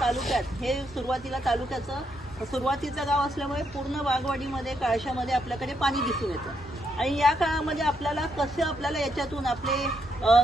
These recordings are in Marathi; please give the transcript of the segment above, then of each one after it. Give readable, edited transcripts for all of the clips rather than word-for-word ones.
तालुक्यात हे सुरुवातीला तालुक्याचं सुरुवातीचं गाव असल्यामुळे पूर्ण वाघवाडीमध्ये काळशामध्ये आपल्याकडे पाणी दिसून येतं आणि या काळामध्ये आपल्याला कसं आपल्याला याच्यातून आपले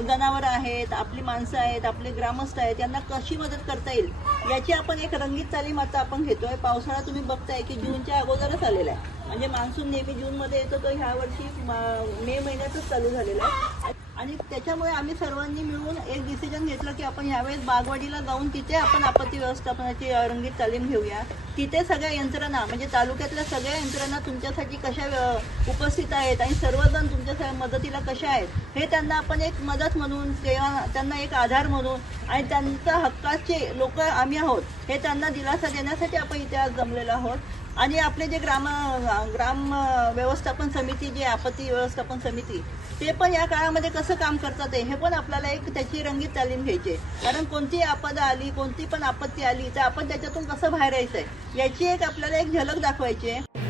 जनावरं आहेत, आपली माणसं आहेत, आपले ग्रामस्थ आहेत, यांना कशी मदत करता येईल याची आपण एक रंगीत तालीम आता आपण घेतोय. पावसाळा तुम्ही बघताय की जूनच्या अगोदरच आलेला आहे, म्हणजे मान्सून नेहमी जूनमध्ये येतो, तो ह्या वर्षी मे महिन्यातच चालू झालेला आहे. आणि त्याच्यामुळे आम्ही सर्वांनी मिळून एक डिसिजन घेतलं की आपण ह्यावेळेस बागवाडीला जाऊन तिथे आपण आपत्ती व्यवस्थापनाची रंगीत तालीम घेऊया. तिथे सगळ्या यंत्रणा म्हणजे तालुक्यातल्या सगळ्या यंत्रणा तुमच्यासाठी कशा उपस्थित आहेत आणि सर्वजण तुमच्या मदतीला कशा आहेत हे त्यांना आपण एक मदत म्हणून त्यांना एक आधार म्हणून आणि त्यांच्या हक्काचे लोक आम्ही आहोत हे त्यांना दिलासा देण्यासाठी आपण इथे आज जमलेलो आहोत. आणि आपले जे ग्राम व्यवस्थापन समिती, जे आपत्ती व्यवस्थापन समिती, ते पण या काळामध्ये कसं काम करतात हे पण आपल्याला एक त्याची रंगीत तालीम घ्यायची आहे. कारण कोणती आपदा आली, कोणती पण आपत्ती आली तर आपण त्याच्यातून कसं बाहेर यायचं आहे याची एक आपल्याला एक झलक दाखवायची आहे.